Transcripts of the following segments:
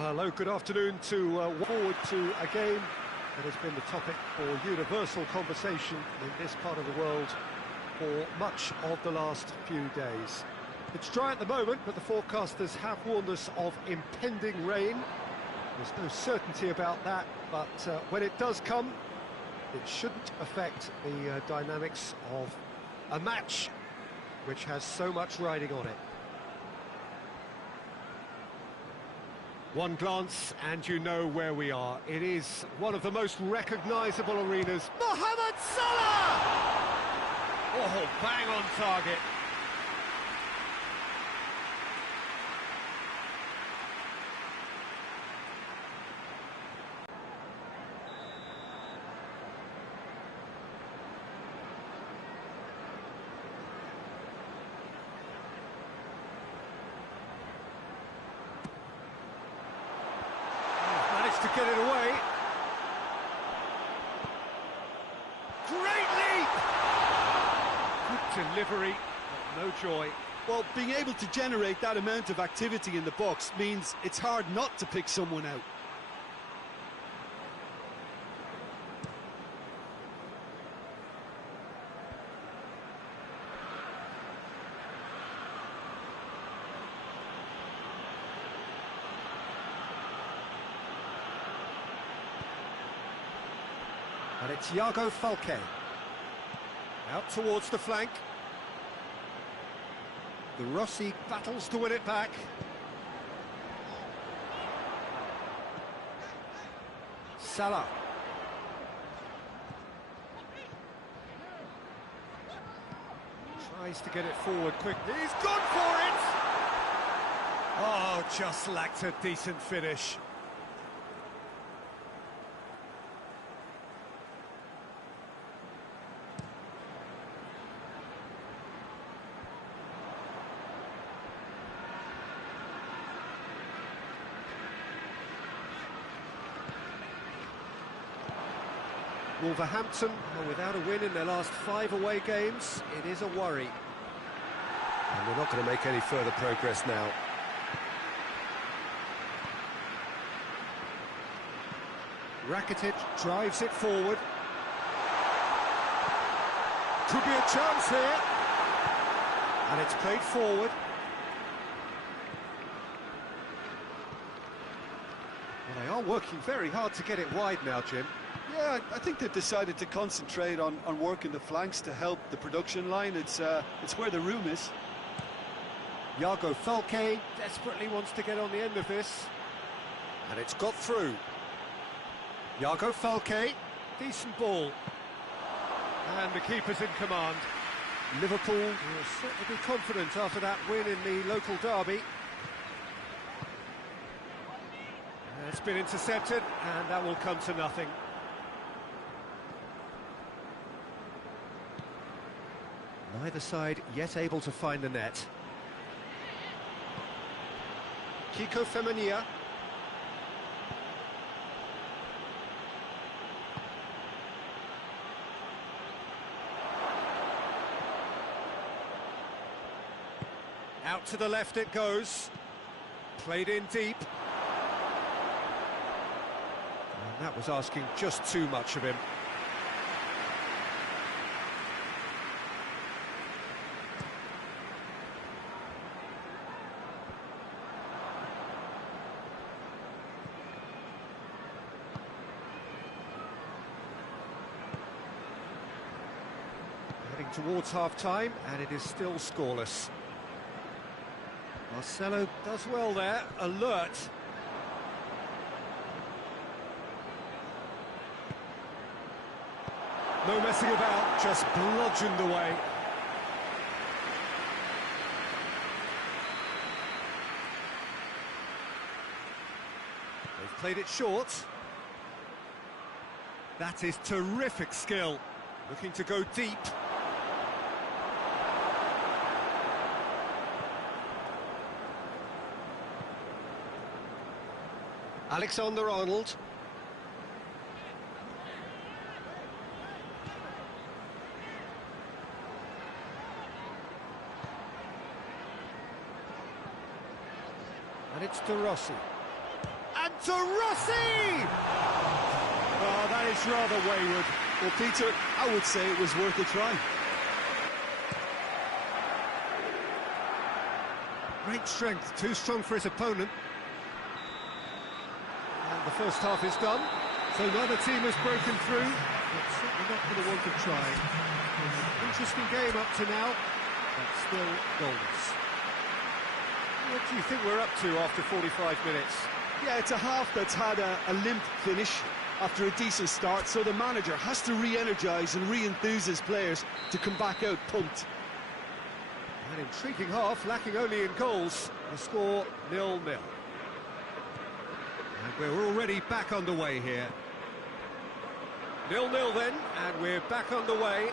Well, hello, good afternoon forward to a game that has been the topic for universal conversation in this part of the world for much of the last few days. It's dry at the moment, but the forecasters have warned us of impending rain. There's no certainty about that, but when it does come, it shouldn't affect the dynamics of a match which has so much riding on it. One glance and you know where we are. It is one of the most recognisable arenas. Mohamed Salah! Oh, bang on target. To get it away. Great leap! Good delivery, but no joy. Well, being able to generate that amount of activity in the box means it's hard not to pick someone out. And it's Iago Falque. Out towards the flank. The Rossi battles to win it back. Salah. Tries to get it forward quickly. He's gone for it! Oh, just lacked a decent finish. Wolverhampton are without a win in their last 5 away games. It is a worry. And they're not going to make any further progress now. Rakitic drives it forward. Could be a chance here. And it's played forward. Well, they are working very hard to get it wide now, Jim. Yeah, I think they've decided to concentrate on working the flanks to help the production line. It's where the room is. Iago Falque desperately wants to get on the end of this. And it's got through. Iago Falque, decent ball. And the keeper's in command. Liverpool will certainly be confident after that win in the local derby. It's been intercepted, and that will come to nothing. Neither side yet able to find the net. Kiko Femenia. Out to the left it goes. Played in deep. And that was asking just too much of him. Towards half-time, and it is still scoreless. Marcelo does well there, alert. No messing about, just bludgeoned away. They've played it short. That is terrific skill. Looking to go deep. Alexander-Arnold. And it's De Rossi. To Rossi! Oh, that is rather wayward. Well, Peter, I would say it was worth a try. Great strength, too strong for his opponent. And the first half is done, so neither team has broken through, but certainly not for the want of trying. Interesting game up to now, but still goalless. What do you think we're up to after 45 minutes? Yeah, it's a half that's had a limp finish after a decent start, so the manager has to re-energise and re-enthuse his players to come back out pumped. An intriguing half, lacking only in goals. The score 0-0. And we're already back underway here. 0-0 then, and we're back underway.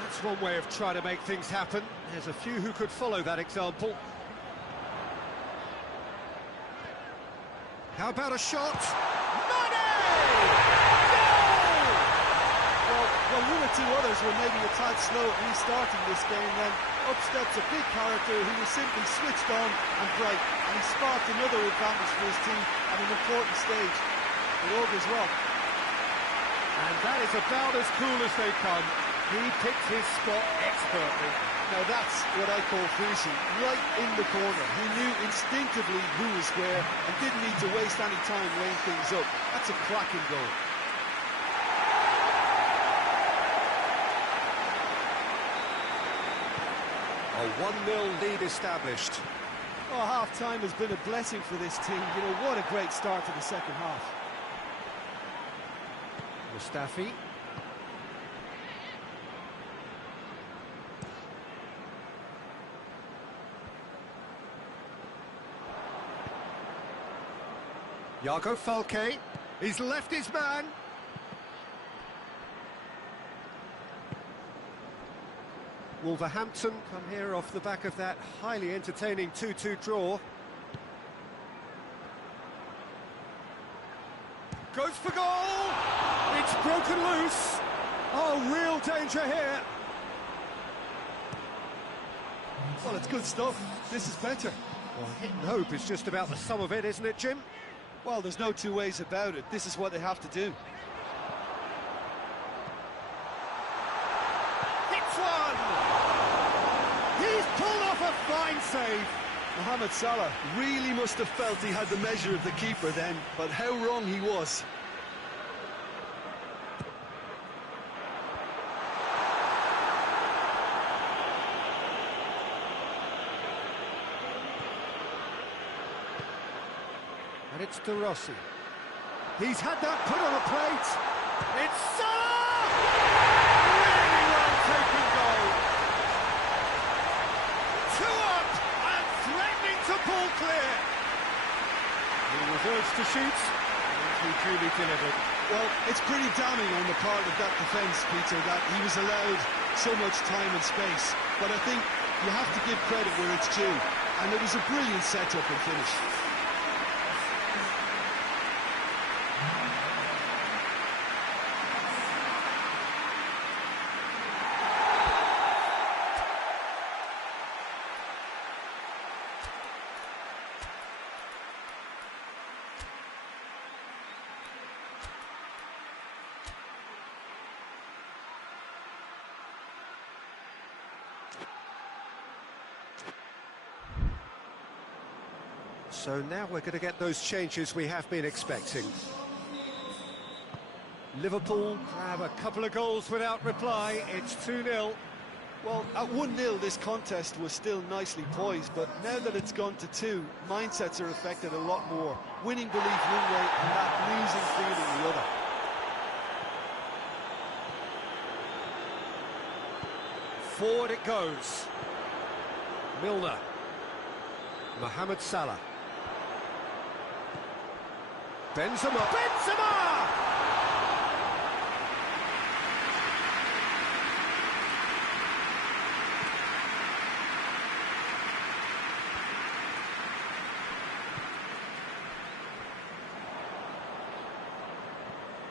That's one way of trying to make things happen. There's a few who could follow that example. How about a shot? Money! Goal! Well, one or two others were maybe a tad slow at restarting this game, then up steps a big character who was simply switched on and bright, and he sparked another advantage for his team at an important stage. It augurs well. And that is about as cool as they come. He picked his spot expertly. Now that's what I call finishing, right in the corner. He knew instinctively who was where and didn't need to waste any time weighing things up. That's a cracking goal. A 1-0 lead established. Oh, half-time has been a blessing for this team. You know, what a great start to the second half. Mustafi. Iago Falque, he's left his man. Wolverhampton come here off the back of that highly entertaining 2-2 draw. Goes for goal! It's broken loose! Oh, real danger here! Well, it's good stuff. This is better. Well, hit and hope is just about the sum of it, isn't it, Jim? Well, there's no two ways about it. This is what they have to do. Hits one! He's pulled off a fine save. Mohamed Salah really must have felt he had the measure of the keeper then, but how wrong he was. And it's De Rossi. He's had that put on a plate. It's Salah! Really well taken goal. 2 up and threatening to pull clear. He was urged to shoot, and he duly delivered. Well, it's pretty damning on the part of that defence, Peter, that he was allowed so much time and space. But I think you have to give credit where it's due. And it was a brilliant setup and finish. So now we're going to get those changes we have been expecting. Liverpool grab a couple of goals without reply. It's 2-0. Well, at 1-0 this contest was still nicely poised, but now that it's gone to 2, mindsets are affected a lot more. Winning belief one way and that losing feeling the other. Forward it goes. Milner. Mohamed Salah. Benzema! Benzema!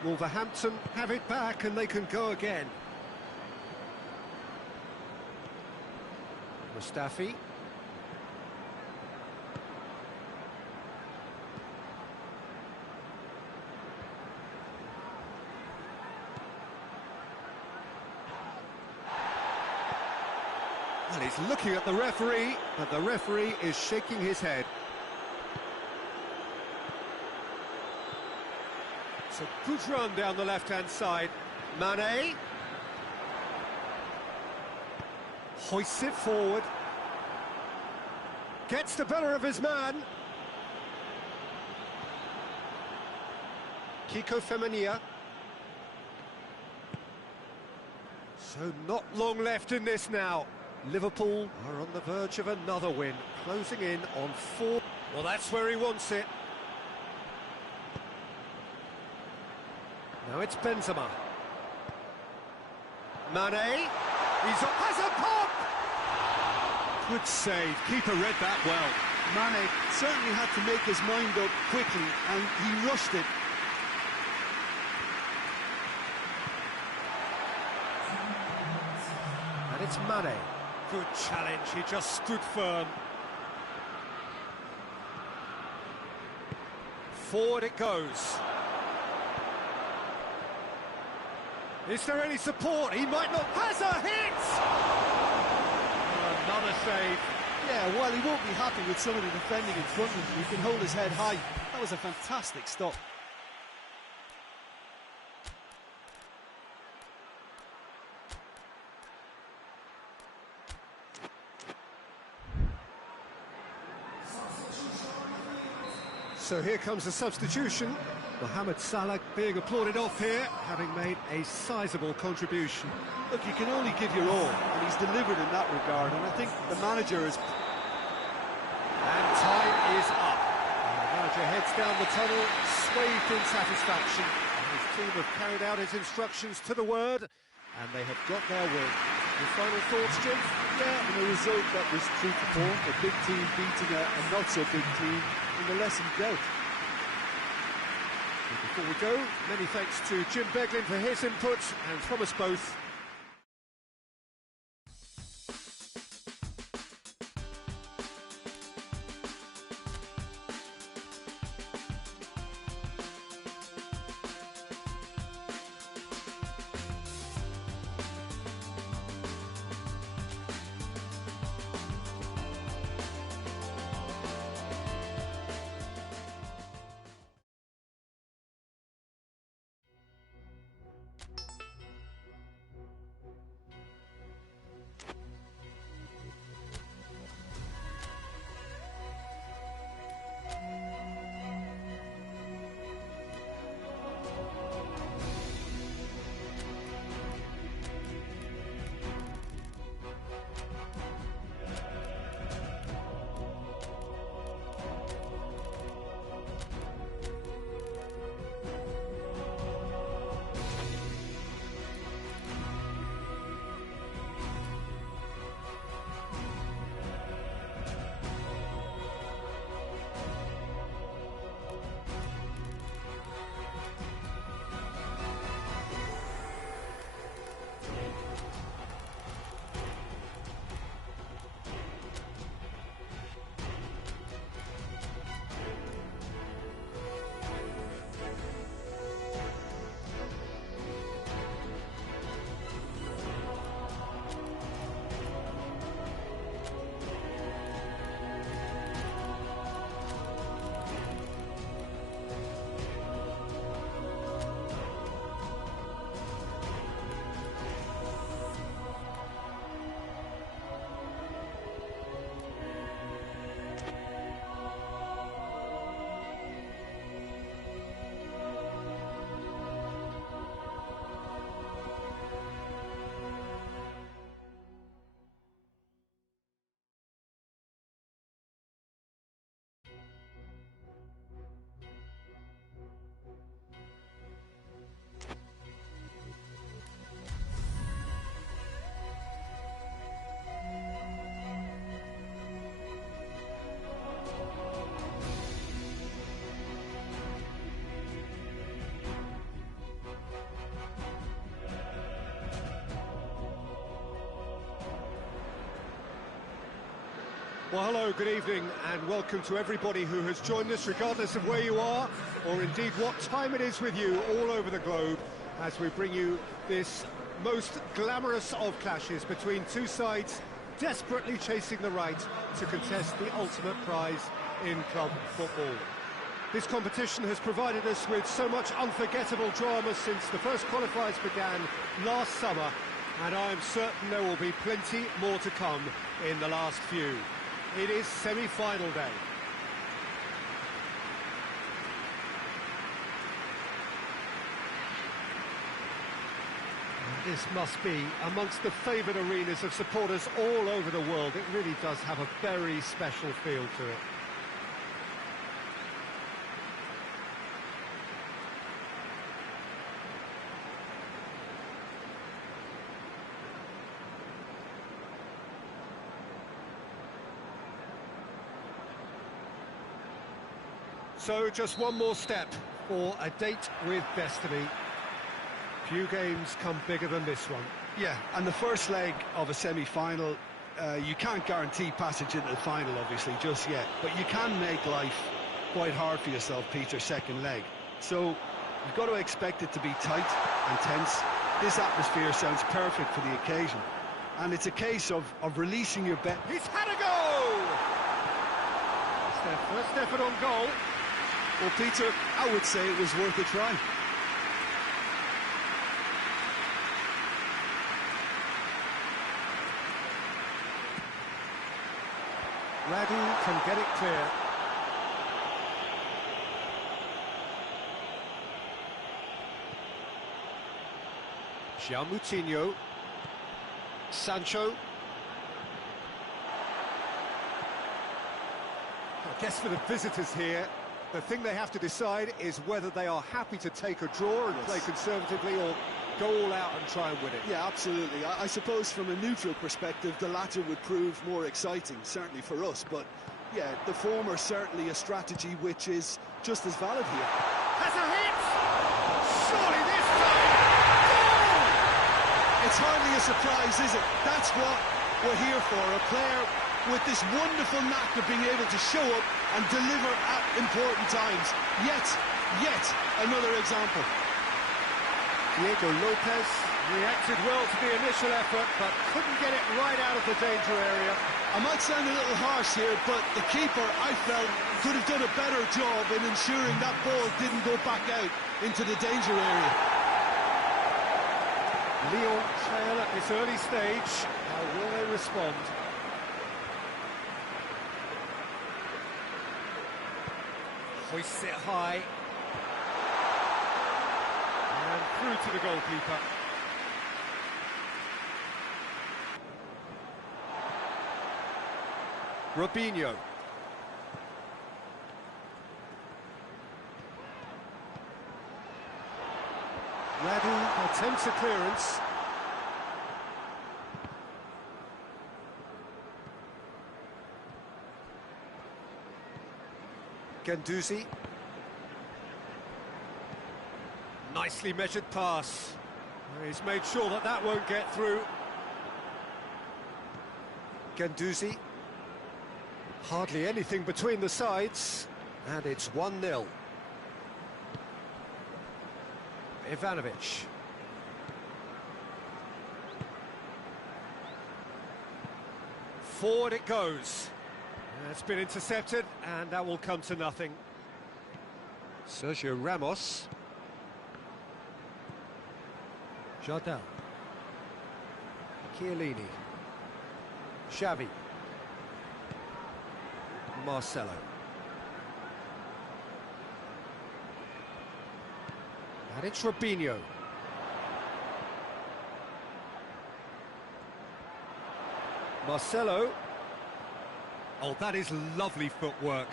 Wolverhampton have it back and they can go again. Mustafi. And he's looking at the referee, but the referee is shaking his head. It's a good run down the left-hand side. Mane. Hoists it forward. Gets the better of his man. Kiko Femenia. So not long left in this now. Liverpool are on the verge of another win, closing in on 4. Well, that's where he wants it. Now it's Benzema. Mane. Has a pop! Good save. Keeper read that well. Mane certainly had to make his mind up quickly, and he rushed it. And it's Mane. Good challenge, he just stood firm. Forward it goes. Is there any support? He might not. Has a hit! Another save. Yeah, while he won't be happy with somebody defending in front of him, he can hold his head high. That was a fantastic stop. So here comes the substitution. Mohamed Salah being applauded off here, having made a sizable contribution. Look, you can only give your all, and he's delivered in that regard, and I think the manager is... And time is up. And the manager heads down the tunnel, swathed in satisfaction. And his team have carried out his instructions to the word, and they have got their win. Your final thoughts, Jim? Yeah, in a result that was true to form, a big team beating a not-so-big team in the lessened doubt. Before we go, many thanks to Jim Beglin for his input, and from us both, Well, hello, good evening, and welcome to everybody who has joined us, regardless of where you are, or indeed what time it is with you all over the globe, as we bring you this most glamorous of clashes between two sides desperately chasing the right to contest the ultimate prize in club football. This competition has provided us with so much unforgettable drama since the first qualifiers began last summer, and I am certain there will be plenty more to come in the last few. It is semi-final day. And this must be amongst the favoured arenas of supporters all over the world. It really does have a very special feel to it. So just one more step for a date with destiny. Few games come bigger than this one. Yeah, and the first leg of a semi-final, you can't guarantee passage into the final, obviously, just yet. But you can make life quite hard for yourself, Peter, second leg. So you've got to expect it to be tight and tense. This atmosphere sounds perfect for the occasion. And it's a case of releasing your bet. He's had a go! It's their first effort on goal. Well, Peter, I would say it was worth a try. Radu can get it clear. Moutinho. Sancho. I guess for the visitors here, the thing they have to decide is whether they are happy to take a draw and play conservatively or go all out and try and win it. Yeah, absolutely. I suppose from a neutral perspective, the latter would prove more exciting, certainly for us. But, yeah, the former certainly a strategy which is just as valid here. Has a hit! Surely this time! Goal! It's hardly a surprise, is it? That's what we're here for, a player with this wonderful knack of being able to show up and deliver at important times. Yet another example. Diego Lopez reacted well to the initial effort, but couldn't get it right out of the danger area. I might sound a little harsh here, but the keeper, I felt, could have done a better job in ensuring that ball didn't go back out into the danger area. Lyon trail at this early stage. How will they respond? Hoists it high. And through to the goalkeeper. Robinho. Radu attempts a clearance. Guendouzi. Nicely measured pass. He's made sure that that won't get through. Guendouzi. Hardly anything between the sides. And it's 1-0. Ivanovic. Forward it goes. It's been intercepted, and that will come to nothing. Sergio Ramos. Jardel. Chiellini. Xavi. Marcelo. And it's Robinho. Marcelo. Oh, that is lovely footwork.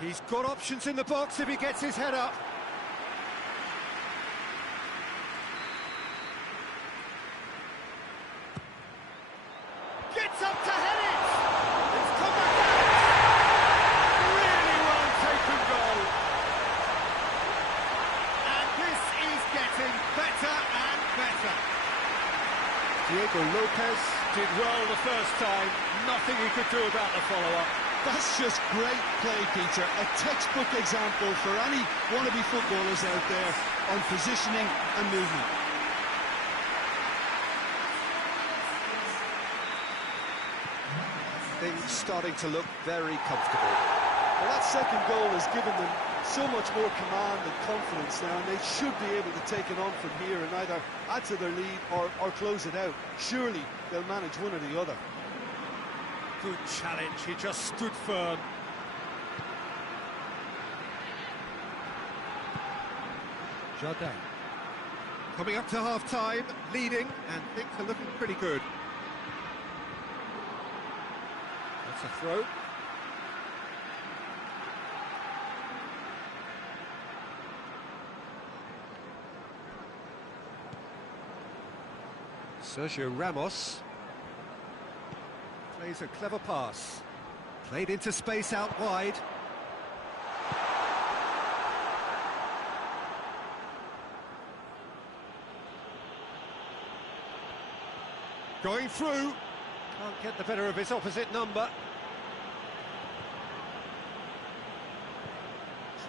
He's got options in the box if he gets his head up. Gets up to head it! It's come back out! Really well taken goal. And this is getting better and better. Diego Lopez. Did well the first time, nothing he could do about the follow-up. That's just great play, Peter. A textbook example for any wannabe footballers out there on positioning and movement. Things starting to look very comfortable. Well, that second goal has given them so much more command and confidence now, and they should be able to take it on from here and either add to their lead or close it out. Surely they'll manage one or the other. Good challenge, he just stood firm. Jardin. Coming up to half-time, leading, and things are looking pretty good. That's a throw. Sergio Ramos plays a clever pass. Played into space out wide. Going through. Can't get the better of his opposite number.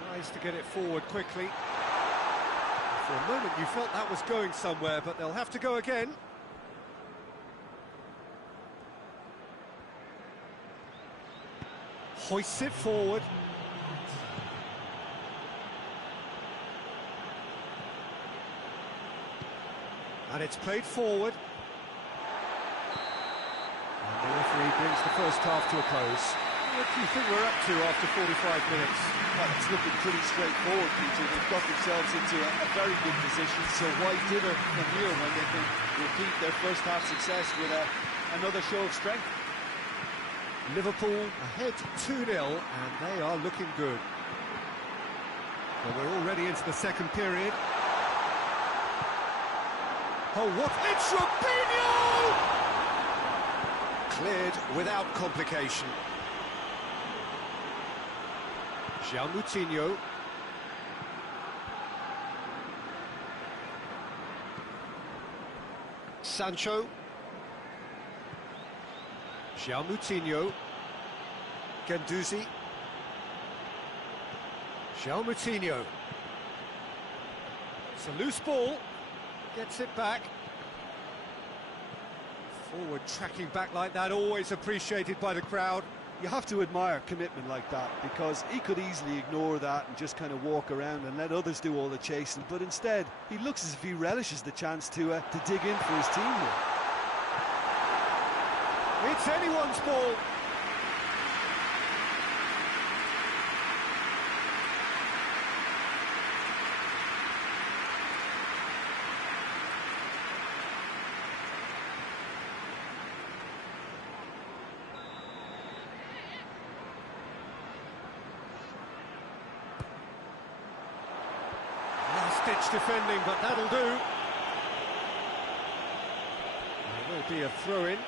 Tries to get it forward quickly. For a moment you felt that was going somewhere, but they'll have to go again. Hoists it forward. And it's played forward. And the referee brings the first half to a close. What do you think we're up to after 45 minutes? Well, it's looking pretty straightforward, Peter. They've got themselves into a very good position, so why dither from here when they can repeat their first half success with another show of strength? Liverpool ahead 2-0, and they are looking good. Well, we're already into the second period. Oh, what? It's Robinho! Cleared without complication. João Moutinho. Sancho. João Moutinho. Guendouzi. João Moutinho. It's a loose ball. Gets it back. Forward tracking back like that, always appreciated by the crowd. You have to admire commitment like that, because he could easily ignore that and just kind of walk around and let others do all the chasing, but instead he looks as if he relishes the chance to dig in for his team here. It's anyone's ball. Last-ditch defending, but that'll do. There will be a throw-in.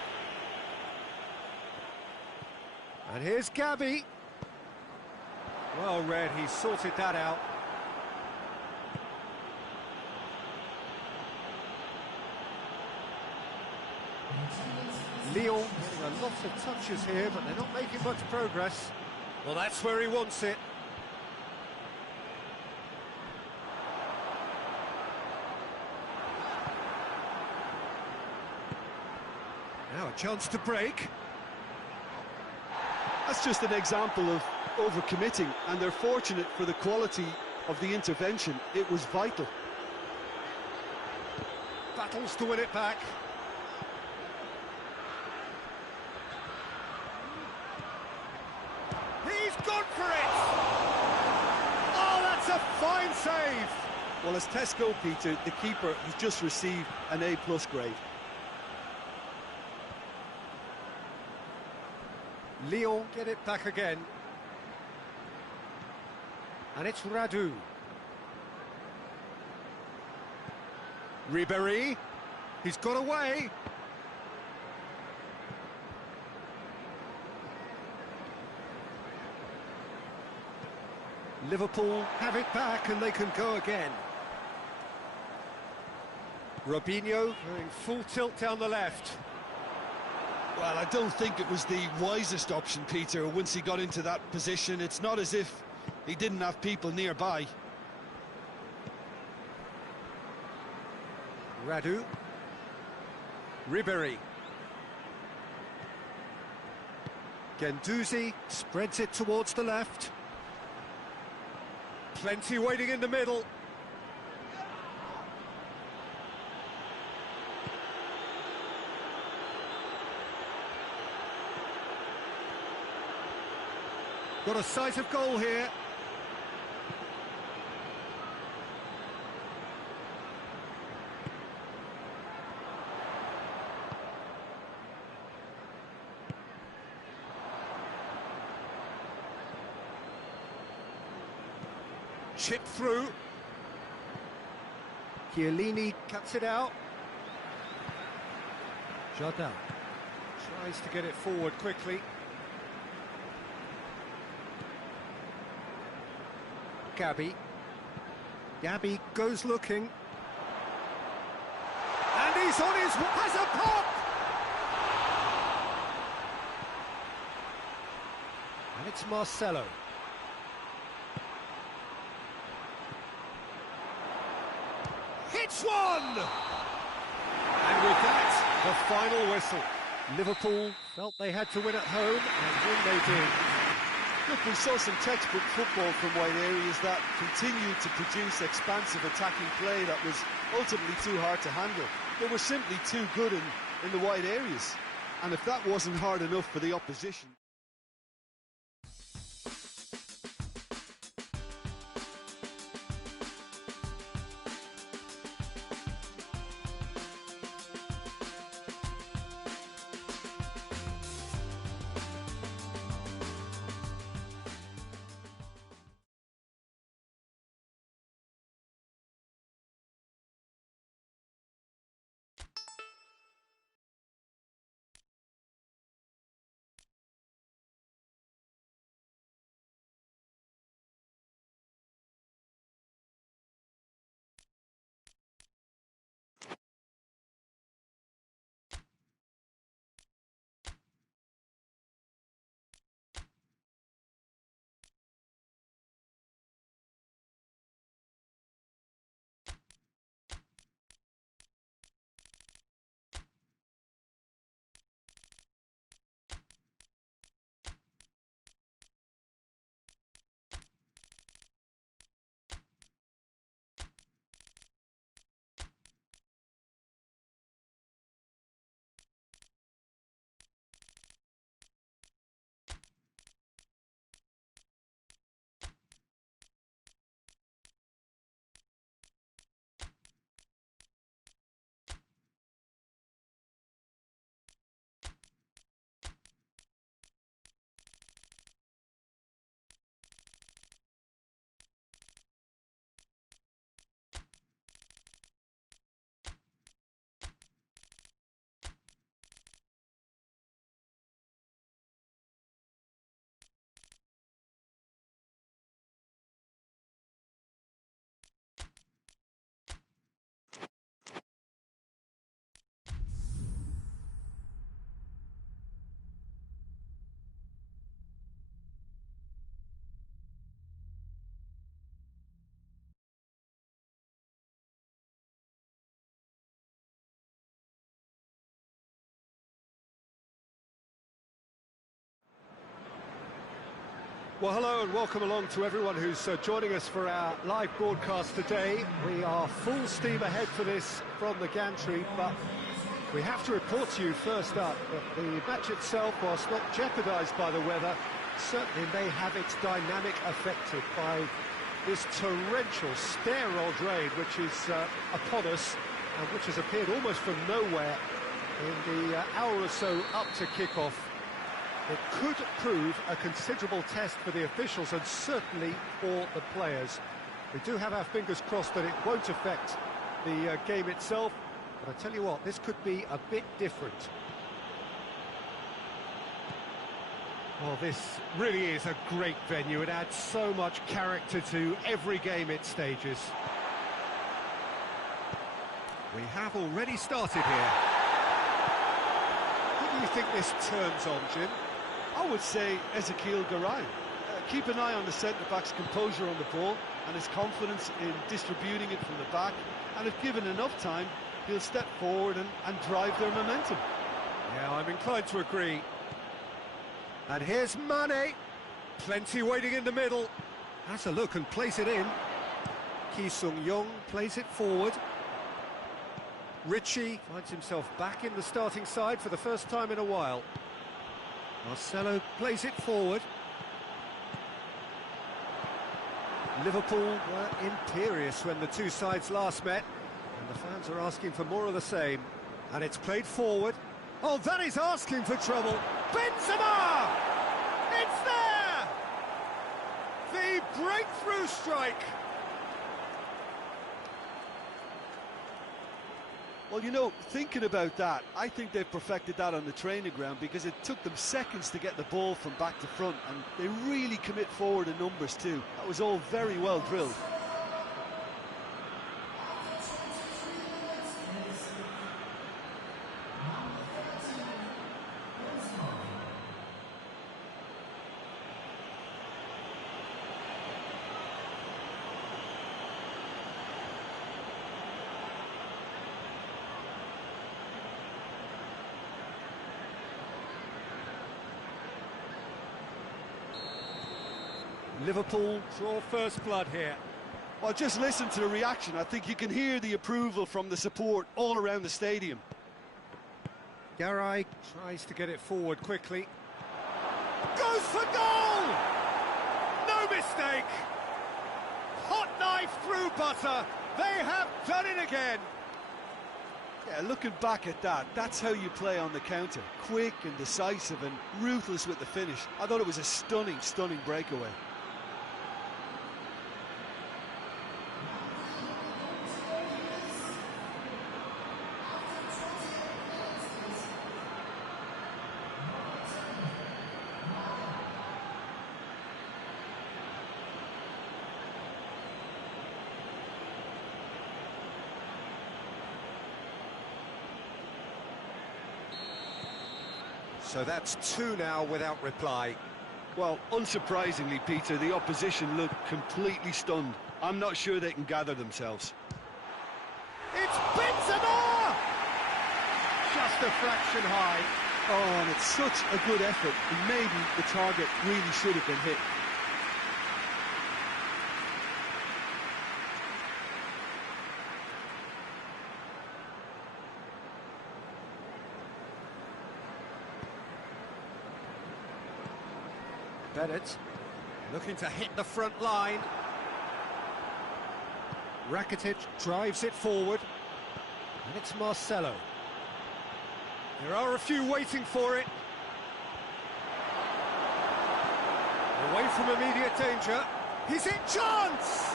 And here's Gabby. Well read, he sorted that out. Lyon getting a lot of touches here, but they're not making much progress. Well, that's where he wants it. Now a chance to break. That's just an example of overcommitting, and they're fortunate for the quality of the intervention. It was vital. Battles to win it back. He's gone for it! Oh, that's a fine save! Well, as Tesco, Peter, the keeper has just received an A+ grade. Lyon get it back again. And it's Radu. Ribéry. He's got away. Liverpool have it back and they can go again. Robinho going full tilt down the left. Well, I don't think it was the wisest option, Peter, once he got into that position. It's not as if he didn't have people nearby. Radu. Ribéry. Guendouzi spreads it towards the left. Plenty waiting in the middle. Got a sight of goal here. Chip through. Chiellini cuts it out. Jardin tries to get it forward quickly. Gabby goes looking. And he's on his... has a pop! And it's Marcelo. Hits one! And with that, the final whistle. Liverpool felt they had to win at home, and win they did. Look, we saw some textbook football from wide areas that continued to produce expansive attacking play that was ultimately too hard to handle. They were simply too good in the wide areas. And if that wasn't hard enough for the opposition... Well, hello and welcome along to everyone who's joining us for our live broadcast today. We are full steam ahead for this from the gantry, but we have to report to you first up that the match itself, whilst not jeopardised by the weather, certainly may have its dynamic affected by this torrential steroid rain which is upon us and which has appeared almost from nowhere in the hour or so up to kick-off. It could prove a considerable test for the officials and certainly for the players. We do have our fingers crossed that it won't affect the game itself, but I tell you what, this could be a bit different. Well, this really is a great venue. It adds so much character to every game it stages. We have already started here. Good do you think this turns on, Jim? I would say Ezekiel Garay. Keep an eye on the centre-back's composure on the ball and his confidence in distributing it from the back, and if given enough time, he'll step forward and drive their momentum. Yeah, I'm inclined to agree. And here's Mane. Plenty waiting in the middle. Has a look and plays it in. Ki Sung-yong plays it forward. Ritchie finds himself back in the starting side for the first time in a while. Marcelo plays it forward. Liverpool were imperious when the two sides last met, and the fans are asking for more of the same. And it's played forward. Oh, that is asking for trouble. Benzema! It's there! The breakthrough strike! Well, you know, thinking about that, I think they've perfected that on the training ground, because it took them seconds to get the ball from back to front, and they really commit forward in numbers too. That was all very well drilled. Liverpool draw first blood here. Well, just listen to the reaction. I think you can hear the approval from the support all around the stadium. Garay tries to get it forward quickly. Goes for goal! No mistake! Hot knife through butter. They have done it again. Yeah, looking back at that, that's how you play on the counter. Quick and decisive and ruthless with the finish. I thought it was a stunning, stunning breakaway. So that's two now without reply. Well, unsurprisingly, Peter, the opposition look completely stunned. I'm not sure they can gather themselves. It's Benzema! Just a fraction high. Oh, and it's such a good effort, and maybe the target really should have been hit. Bennett looking to hit the front line. Rakitic drives it forward, and it's Marcelo. There are a few waiting for it. Away from immediate danger. He's in chance!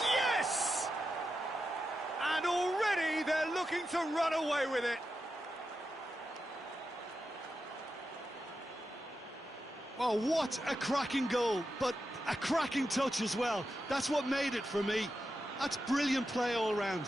Yes! And already they're looking to run away with it. Oh, what a cracking goal, but a cracking touch as well. That's what made it for me. That's brilliant play all round.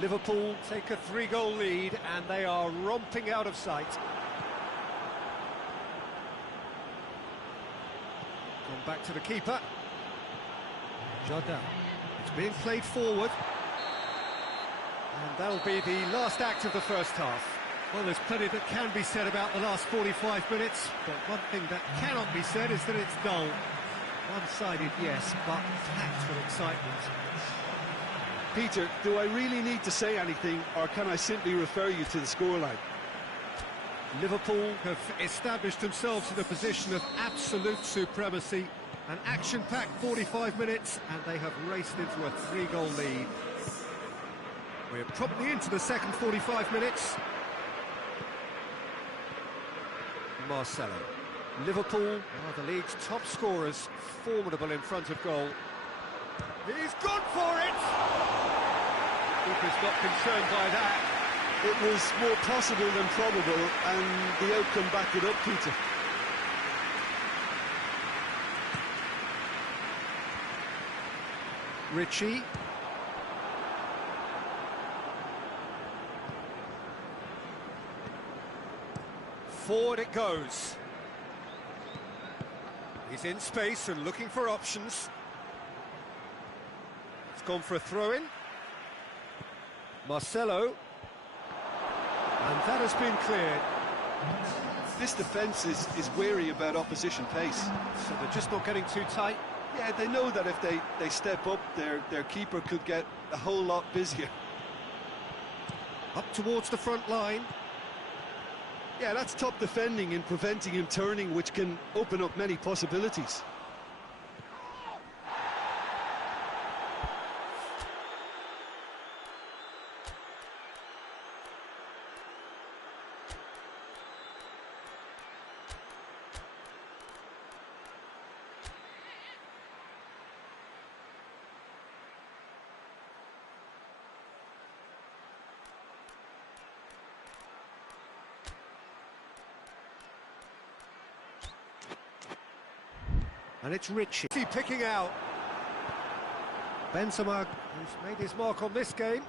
Liverpool take a 3-goal lead, and they are romping out of sight. Gone back to the keeper. Jardin. It's being played forward. And that'll be the last act of the first half. Well, there's plenty that can be said about the last 45 minutes, but one thing that cannot be said is that it's dull. One-sided, yes, but packed with excitement. Peter, do I really need to say anything, or can I simply refer you to the scoreline? Liverpool have established themselves in a position of absolute supremacy. An action-packed 45 minutes, and they have raced into a 3-goal lead. We're probably into the second 45 minutes. Marcelo. Liverpool are the league's top scorers, formidable in front of goal. He's gone for it! Keeper's not concerned by that. It was more possible than probable, and the outcome backed it up, Peter. Ritchie. Forward it goes. He's in space and looking for options. It's gone for a throw-in. Marcelo. And that has been cleared. This defence is wary about opposition pace. So they're just not getting too tight. Yeah, they know that if they step up, their keeper could get a whole lot busier. Up towards the front line. Yeah, that's top defending and preventing him turning, which can open up many possibilities. And it's Ritchie picking out. Benzema, who's made his mark on this game.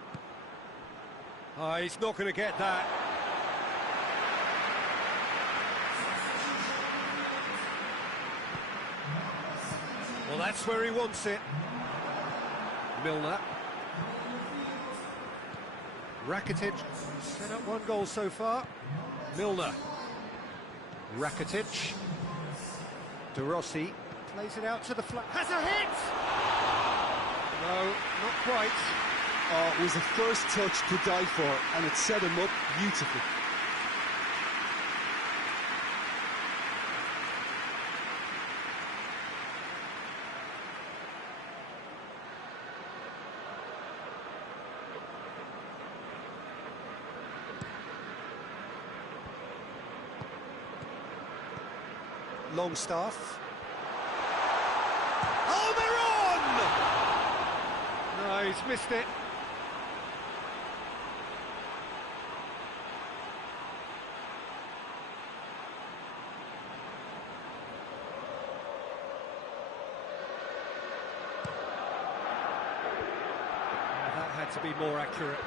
Oh, he's not going to get that. Well, that's where he wants it. Milner. Rakitic, set up one goal so far. Milner. Rakitic. De Rossi. Plays it out to the flat. Has a hit! No, not quite. Oh, it was the first touch to die for, and it set him up beautifully. Longstaff. No, he's missed it. That had to be more accurate.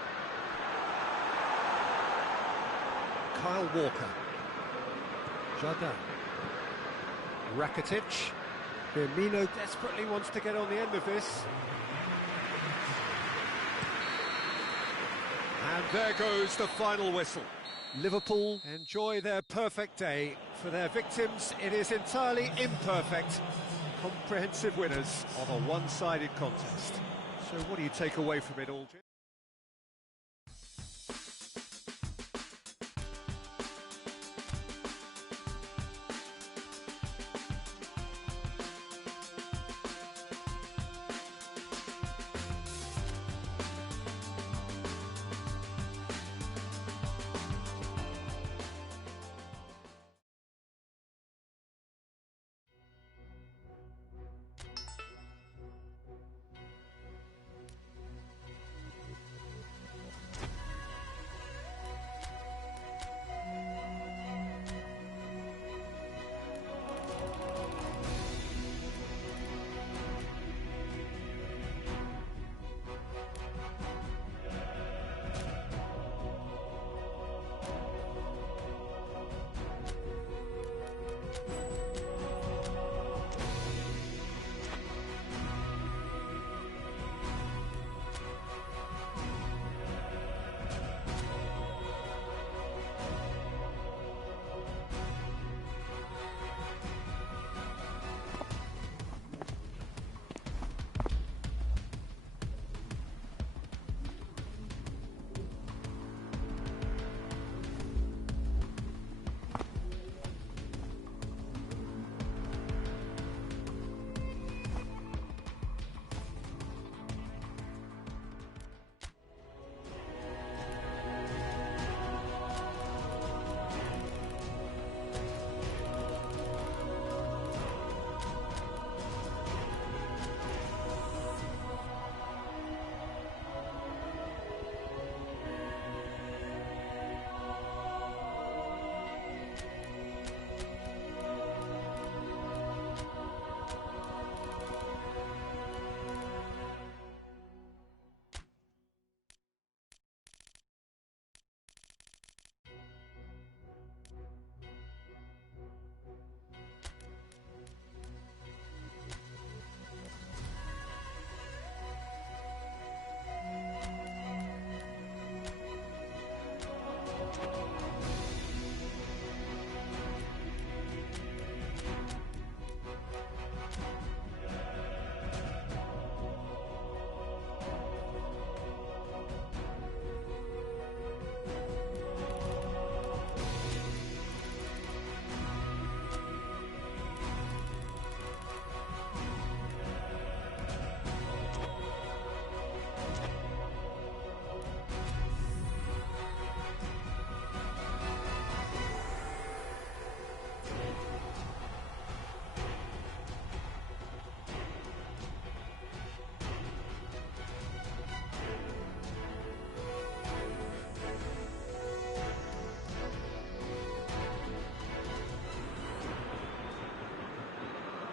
Kyle Walker. Jardin. Rakitic. Firmino desperately wants to get on the end of this. And there goes the final whistle. Liverpool enjoy their perfect day. For their victims, it is entirely imperfect. Comprehensive winners of a one-sided contest. So what do you take away from it all, Jim?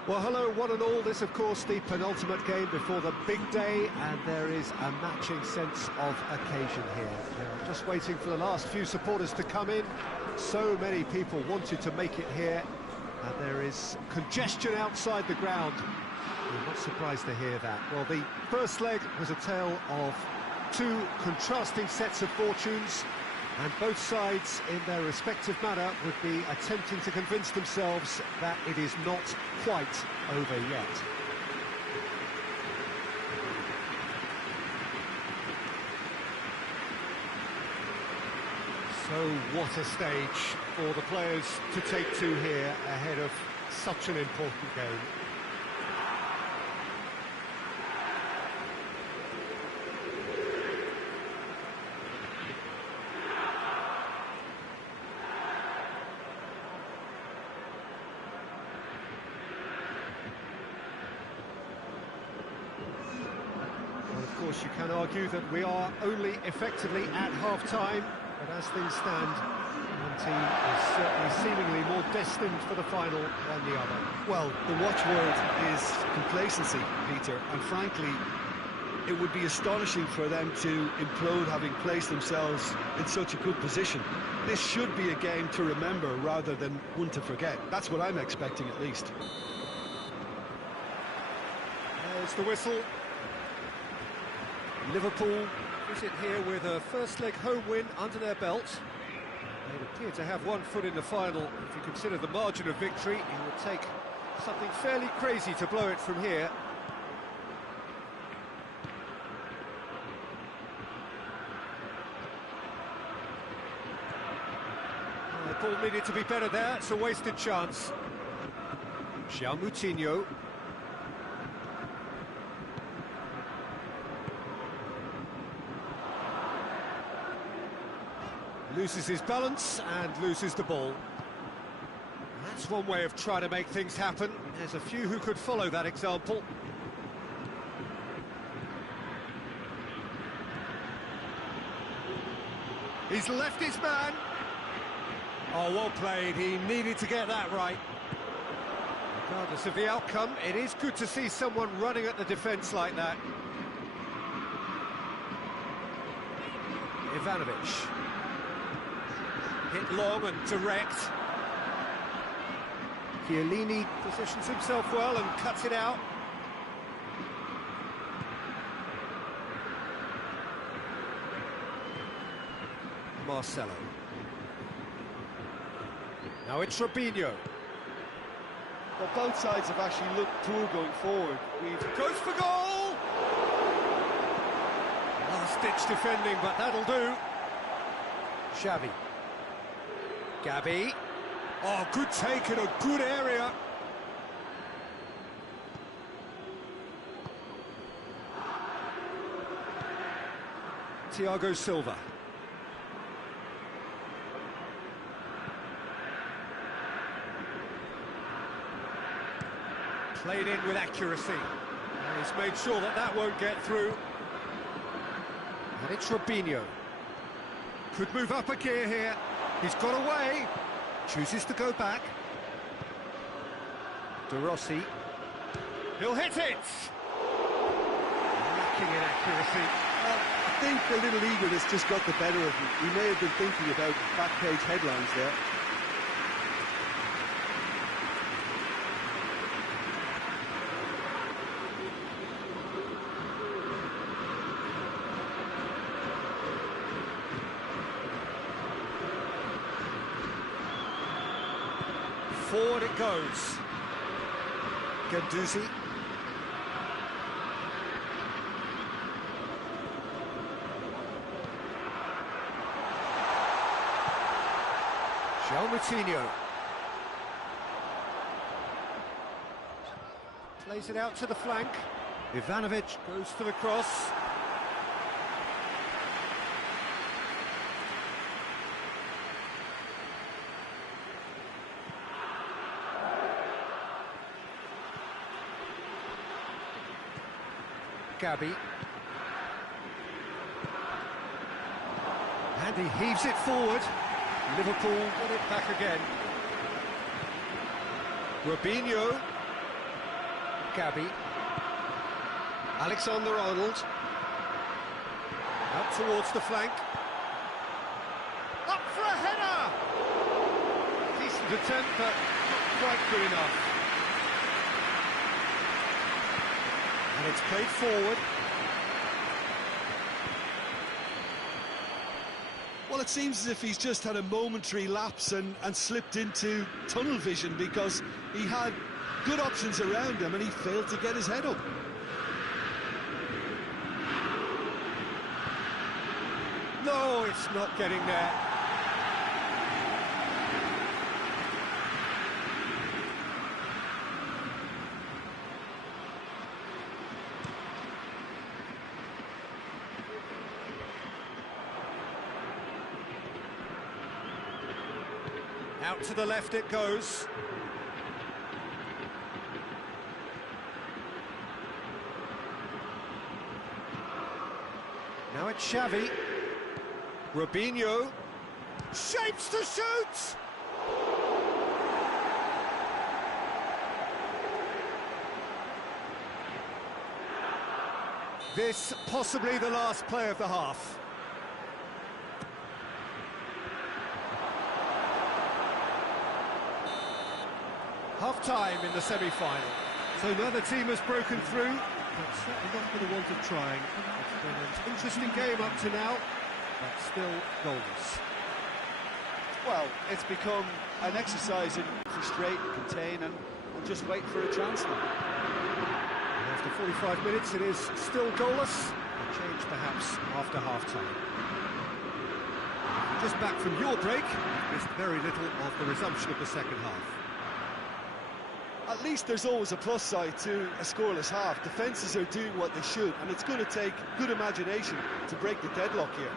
Well, hello, one and all. This, of course, the penultimate game before the big day, and there is a matching sense of occasion here. Now, just waiting for the last few supporters to come in. So many people wanted to make it here, and there is congestion outside the ground. I'm not surprised to hear that. Well, the first leg was a tale of two contrasting sets of fortunes, and both sides, in their respective manner, would be attempting to convince themselves that it is not quite over yet. So what a stage for the players to take to here ahead of such an important game. Of course, you can argue that we are only effectively at half-time, but as things stand, one team is certainly seemingly more destined for the final than the other. Well, the watchword is complacency, Peter, and frankly, it would be astonishing for them to implode having placed themselves in such a good position. This should be a game to remember rather than one to forget. That's what I'm expecting, at least. There's the whistle. Liverpool visit here with a first-leg home win under their belt. They appear to have one foot in the final. If you consider the margin of victory, it would take something fairly crazy to blow it from here. The ball needed to be better there. It's a wasted chance. Moutinho. Loses his balance and loses the ball. That's one way of trying to make things happen. There's a few who could follow that example. He's left his man. Oh, well played. He needed to get that right. Regardless of the outcome, it is good to see someone running at the defence like that. Ivanovic. Hit long and direct. Chiellini positions himself well and cuts it out. Marcelo. Now it's Robinho. Well, both sides have actually looked poor going forward. Goes for goal! Last-ditch defending, but that'll do. Xavi. Gabi. Oh, good take in a good area. Thiago Silva. Played in with accuracy. And he's made sure that that won't get through. And it's Robinho. Could move up a gear here. He's got away. Chooses to go back. De Rossi. He'll hit it! Lacking in accuracy. I think the little eagerness just got the better of him. He may have been thinking about back page headlines there. Forward it goes. Guendouzi. Moutinho. Plays it out to the flank. Ivanovic goes for the cross. Gabi. And he heaves it forward. Liverpool got it back again. Robinho. Gabby. Alexander-Arnold. Out towards the flank. Up for a header! Decent attempt, but not quite good enough. And it's played forward. Well, it seems as if he's just had a momentary lapse and slipped into tunnel vision, because he had good options around him and he failed to get his head up. No, it's not getting there. Out to the left it goes. Now it's Xavi. Robinho. Shapes to shoot! This possibly the last play of the half. Half-time in the semi-final. So neither team has broken through, but certainly not for the want of trying. It's been an interesting game up to now, but still goalless. Well, it's become an exercise in frustrate, contain and just wait for a chance now. And after 45 minutes it is still goalless. A change perhaps after half-time. Just back from your break, you've missed very little of the resumption of the second half. At least there's always a plus side to a scoreless half. Defences are doing what they should, and it's going to take good imagination to break the deadlock here.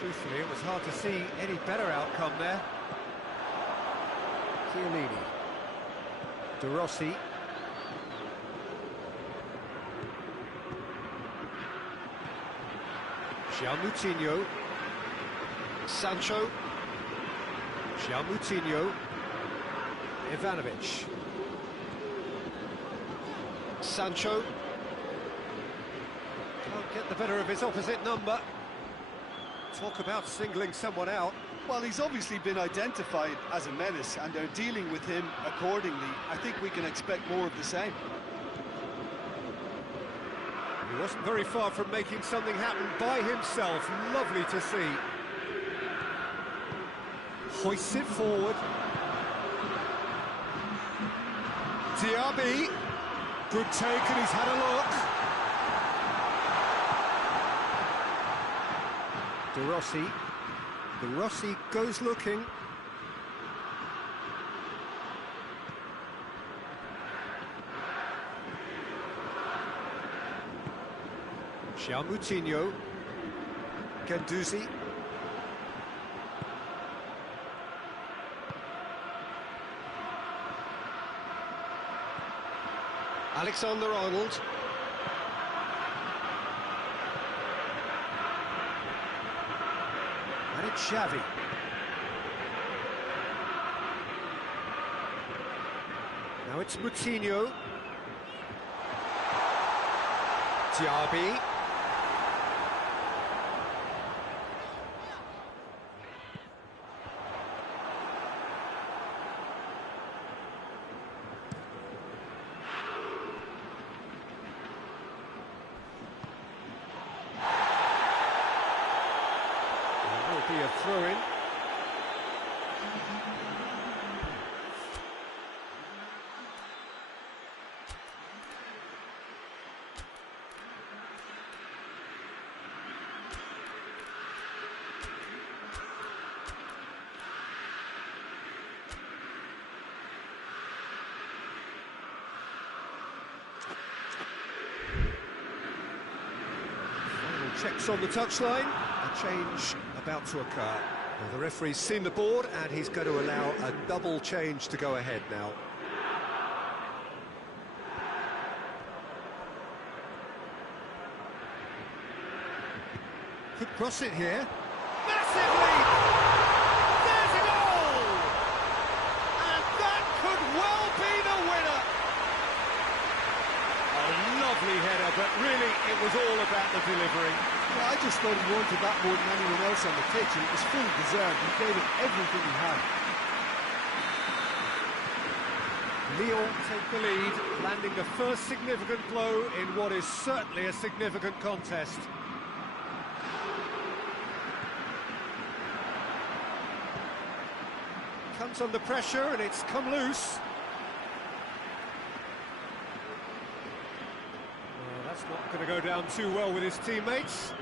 Truthfully, it was hard to see any better outcome there. Chiellini. De Rossi. Moutinho. Sancho. Moutinho. Ivanovic. Sancho. Can't get the better of his opposite number. Talk about singling someone out. Well, he's obviously been identified as a menace, and they're dealing with him accordingly. I think we can expect more of the same. He wasn't very far from making something happen by himself. Lovely to see. Hoists it forward. Diaby. Good take, and he's had a look. De Rossi. De Rossi goes looking. Moutinho. Guendouzi. Alexander-Arnold. And it's Xavi. Now it's Moutinho. Diaby. Be a throw-in. Final checks on the touchline. A change about to occur. Well, the referee's seen the board and he's going to allow a double change to go ahead now. Could cross it here. lovely header, but really it was all about the delivery. Yeah, I just thought he wanted that more than anyone else on the pitch, and it was fully deserved. He gave it everything he had. Lyon take the lead, landing the first significant blow in what is certainly a significant contest. Comes under pressure and it's come loose. Well, that's not going to go down too well with his teammates.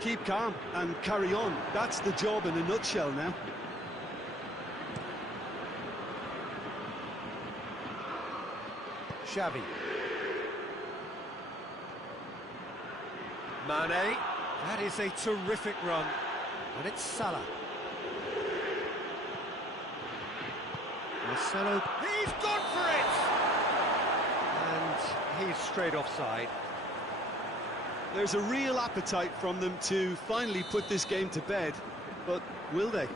Keep calm and carry on. That's the job in a nutshell now. Xavi. Mane. That is a terrific run. And it's Salah. Marcelo. He's gone for it! And he's straight offside. There's a real appetite from them to finally put this game to bed, but will they?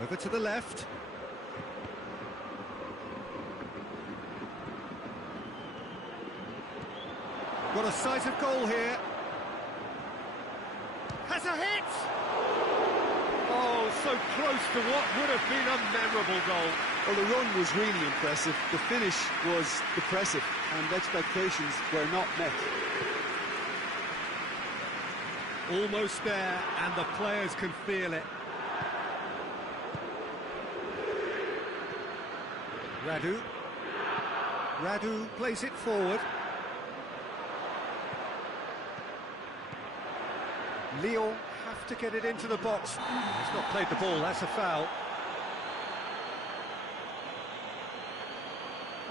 Over to the left. Got a sight of goal here. Has a hit! Oh, so close to what would have been a memorable goal. Well, the run was really impressive. The finish was depressive, and expectations were not met. Almost there, and the players can feel it. Radu plays it forward. Lyon have to get it into the box. He's not played the ball, that's a foul.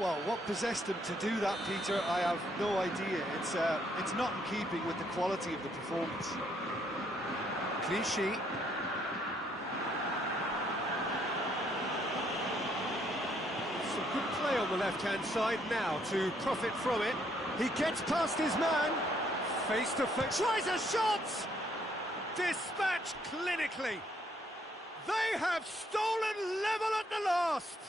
Well, what possessed him to do that, Peter, I have no idea. It's not in keeping with the quality of the performance. Clichy. Some good play on the left-hand side now to profit from it. He gets past his man. Face to face. Tries a shot! Dispatched clinically. They have stolen level at the last.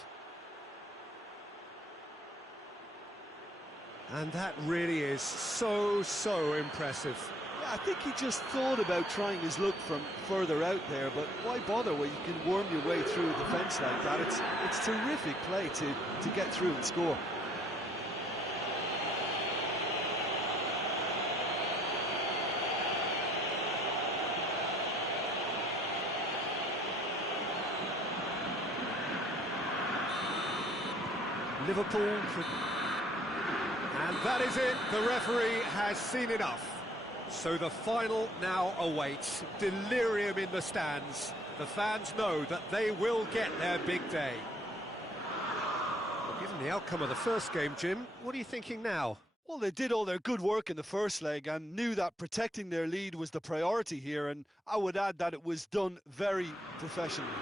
And that really is so impressive. Yeah, I think he just thought about trying his luck from further out there, but why bother when you can worm your way through a defence like that? It's terrific play to get through and score. Liverpool could... And that is it, the referee has seen enough. So the final now awaits. Delirium in the stands. The fans know that they will get their big day. Well, given the outcome of the first game, Jim, what are you thinking now? Well, they did all their good work in the first leg and knew that protecting their lead was the priority here, and I would add that it was done very professionally.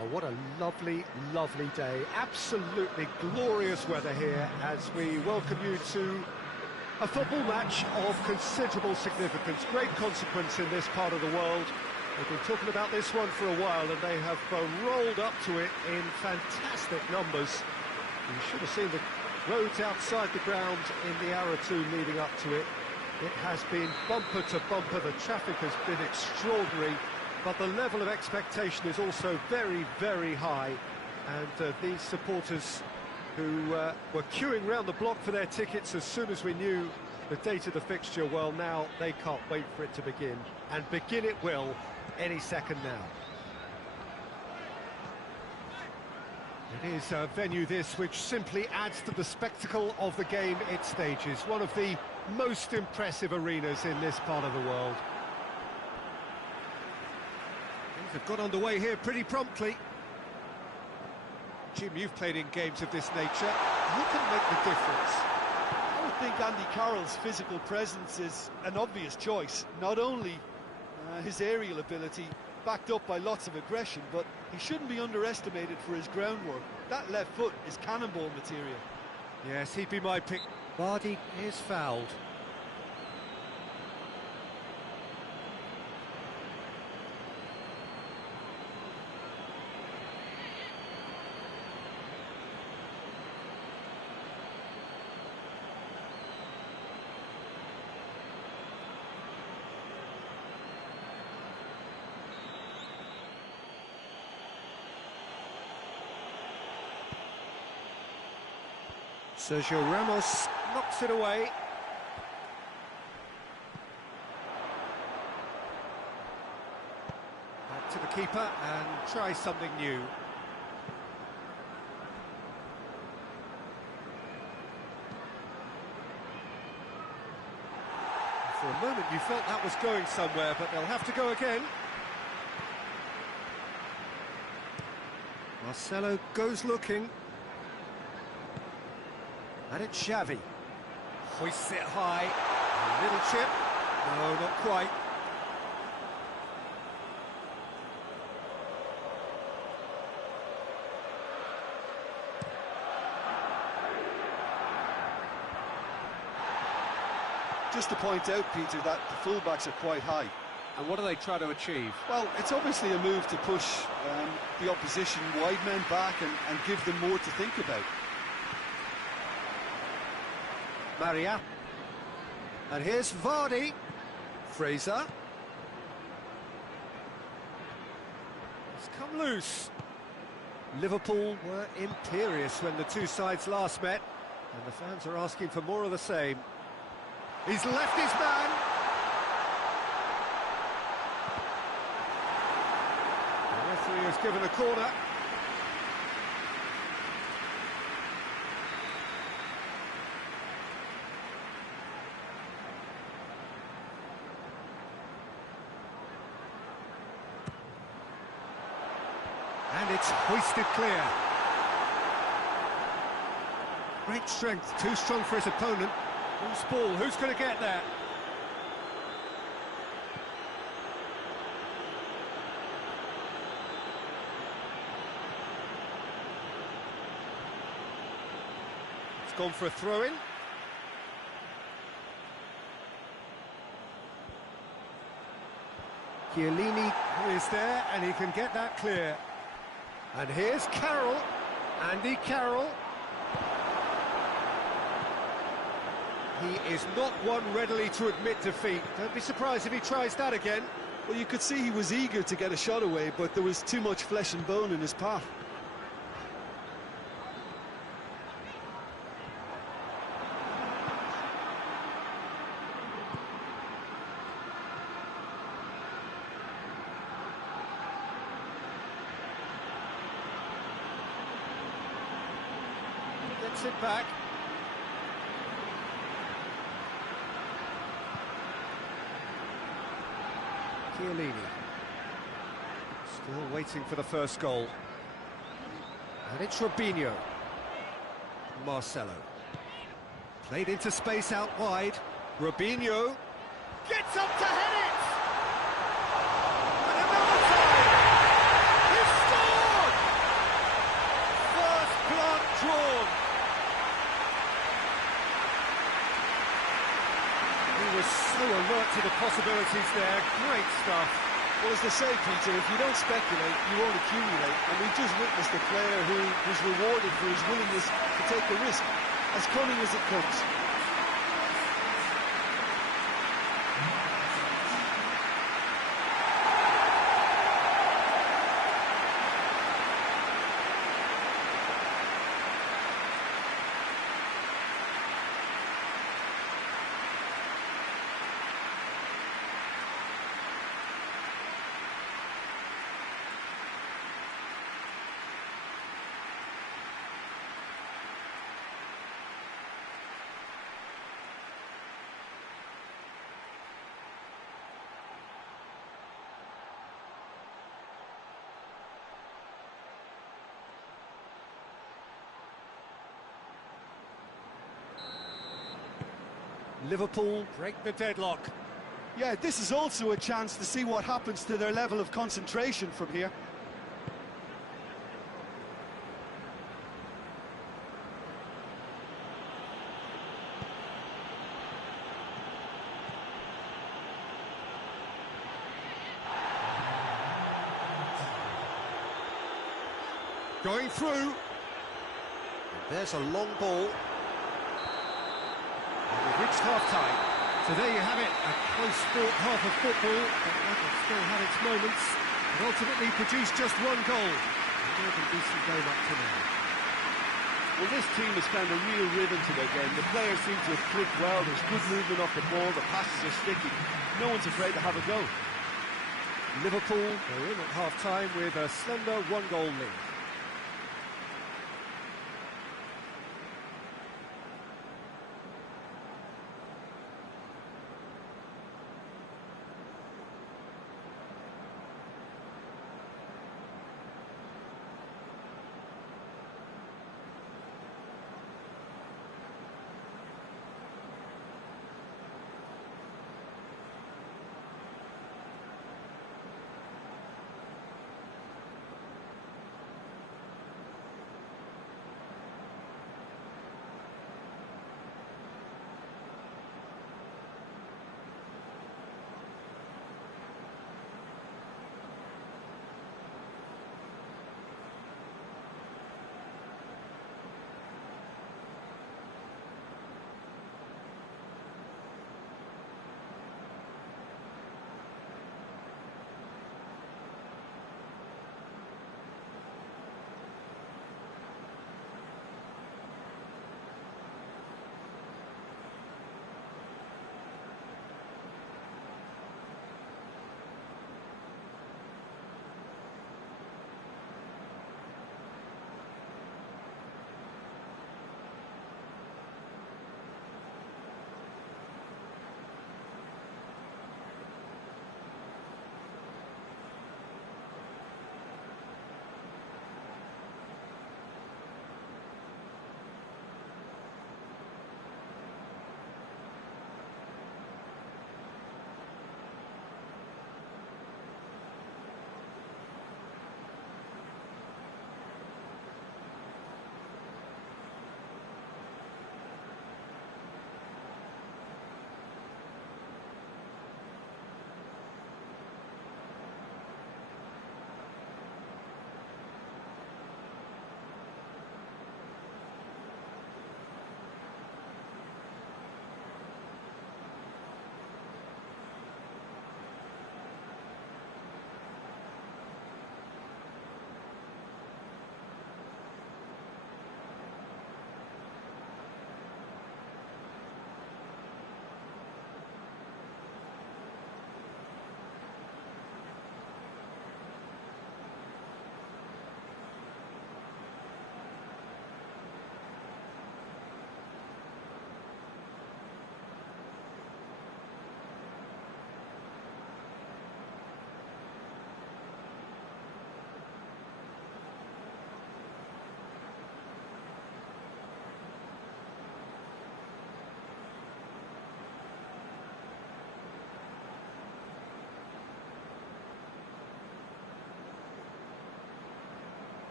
Oh, what a lovely, lovely day. Absolutely glorious weather here as we welcome you to a football match of considerable significance, great consequence in this part of the world. They've been talking about this one for a while and they have rolled up to it in fantastic numbers. You should have seen the roads outside the ground in the hour or two leading up to it. It has been bumper to bumper, the traffic has been extraordinary, but the level of expectation is also very, very high. And these supporters who were queuing round the block for their tickets as soon as we knew the date of the fixture, well, now they can't wait for it to begin. And begin it will any second now. It is a venue this which simply adds to the spectacle of the game it stages. One of the most impressive arenas in this part of the world. Things have got underway here pretty promptly. Jim, you've played in games of this nature. Who can make the difference? I would think Andy Carroll's physical presence is an obvious choice. Not only his aerial ability, backed up by lots of aggression, but he shouldn't be underestimated for his groundwork. That left foot is cannonball material. Yes, he'd be my pick. Vardy is fouled. Sergio Ramos knocks it away. Back to the keeper and try something new. For a moment you felt that was going somewhere, but they'll have to go again. Marcelo goes looking. And it's Xavi. Hoists it high. A little chip. No, not quite. Just to point out, Peter, that the fullbacks are quite high. And what do they try to achieve? Well, it's obviously a move to push the opposition wide men back and give them more to think about. Maria. And here's Vardy. Fraser. It's come loose. Liverpool were imperious when the two sides last met, and the fans are asking for more of the same. He's left his man. The referee has given a corner. And it's hoisted clear. Great strength, too strong for his opponent. Who's ball? Who's going to get there? It's gone for a throw-in. Chiellini is there, and he can get that clear. And here's Carroll, Andy Carroll. He is not one readily to admit defeat. Don't be surprised if he tries that again. Well, you could see he was eager to get a shot away, but there was too much flesh and bone in his path. Gets it back. Chiellini. Still waiting for the first goal. And it's Robinho. Marcelo. Played into space out wide. Robinho gets up to head it! And another time! He scored! possibilities there, great stuff. Well, as they say, Peter, if you don't speculate, you won't accumulate. And we've just witnessed a player who was rewarded for his willingness to take the risk, as cunning as it comes. Liverpool break the deadlock. Yeah, this is also a chance to see what happens to their level of concentration from here. Going through. And there's a long ball. And we've reached half-time. So there you have it, a close-fought half of football, but that has still had its moments, and ultimately produced just one goal. A really decent game up to now. Well, this team has found a real rhythm to their game. The players seem to have clicked well, there's good movement off the ball, the passes are sticky. No one's afraid to have a go. Liverpool are in at half-time with a slender one-goal lead.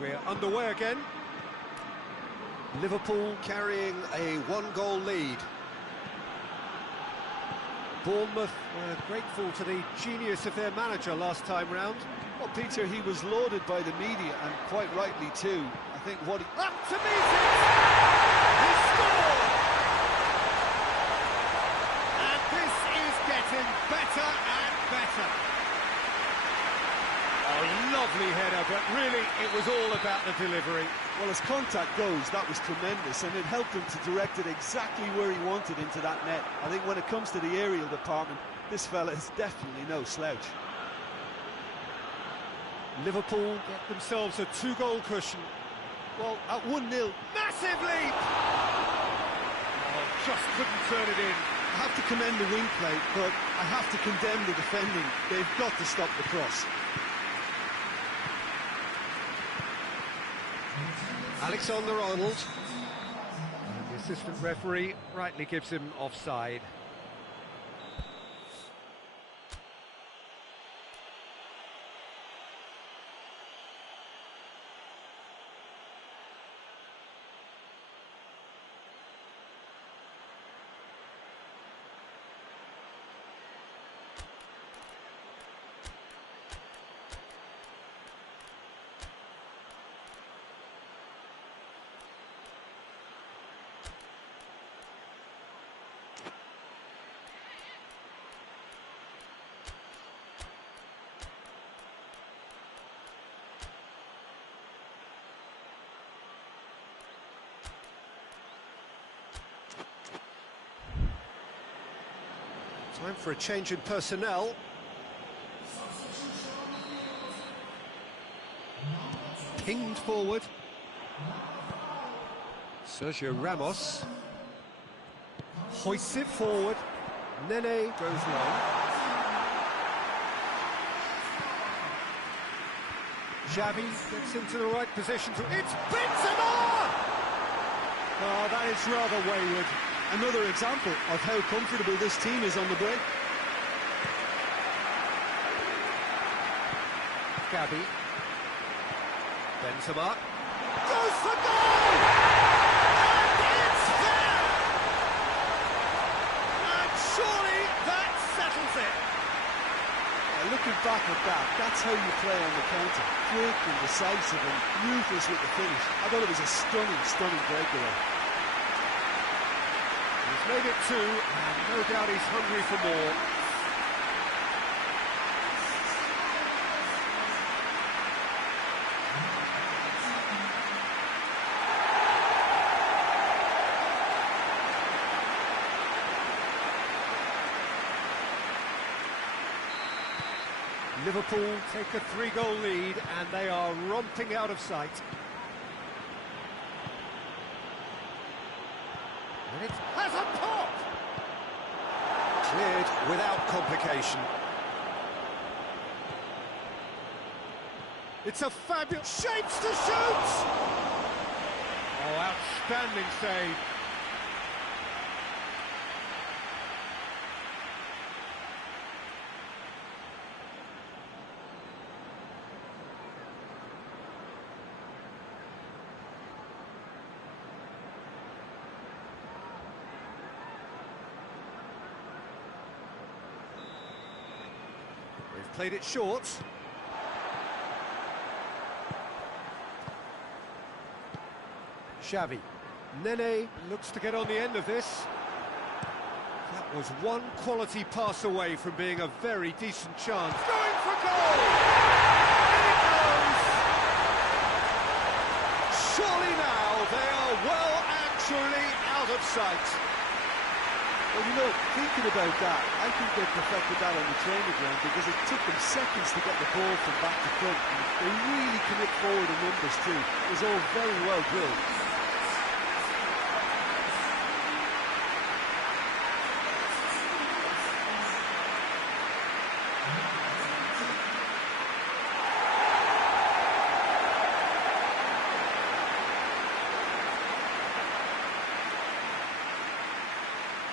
We're underway again. Liverpool carrying a one-goal lead. Bournemouth were grateful to the genius of their manager last time round. Well, Peter, he was lauded by the media, and quite rightly too. I think what he... Up to meet it! He scored! And this is getting better and better. A lovely header, but really it was all about the delivery. Well, as contact goes, that was tremendous, and it helped him to direct it exactly where he wanted into that net. I think when it comes to the aerial department, this fella is definitely no slouch. Liverpool get themselves a two-goal cushion. Well, at 1-0... Massive leap! Oh, just couldn't turn it in. I have to commend the wing play, but I have to condemn the defending. They've got to stop the cross. Alexander-Arnold. And the assistant referee rightly gives him offside. Time for a change in personnel. Pinged forward. Sergio Ramos. Hoists it forward. Nene goes long. Xavi gets into the right position to... It's Benzema! Oh, that is rather wayward. Another example of how comfortable this team is on the break. Gabi. Benzema. Goes for goal! And it's there! And surely that settles it. Looking back at that, that's how you play on the counter. Quick and decisive and ruthless with the finish. I thought it was a stunning, stunning breakaway. He's made it two, and no doubt he's hungry for more. Liverpool take a three-goal lead, and they are romping out of sight. And it has a pop! Cleared without complication. It's a fabulous... Shapes to shoot! Oh, outstanding save. They've played it short. Xavi. Nene looks to get on the end of this. That was one quality pass away from being a very decent chance. Going for goal! In it goes! Surely now they are well and truly out of sight. Well, you know, thinking about that, I think they perfected that on the training ground because it took them seconds to get the ball from back to front. And they really commit forward in numbers too. It was all very well drilled.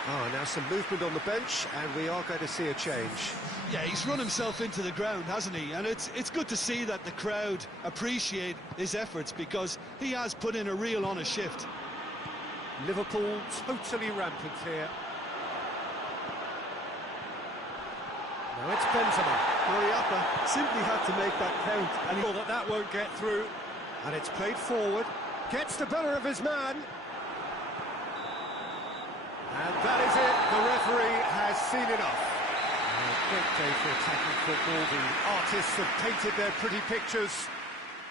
Now some movement on the bench, and we are going to see a change. Yeah, he's run himself into the ground, hasn't he? And it's good to see that the crowd appreciate his efforts, because he has put in a real honest shift. Liverpool totally rampant here. Now it's Benzema. Moriapa simply had to make that count, and Well, that won't get through. And it's played forward. Gets the better of his man. And that is it. The referee has seen enough. Great day for attacking football. The artists have painted their pretty pictures.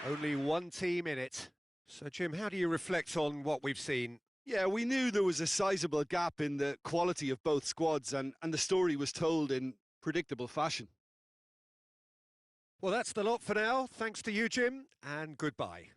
Only one team in it. So, Jim, how do you reflect on what we've seen? yeah, we knew there was a sizable gap in the quality of both squads, and the story was told in predictable fashion. Well, that's the lot for now. Thanks to you, Jim, and goodbye.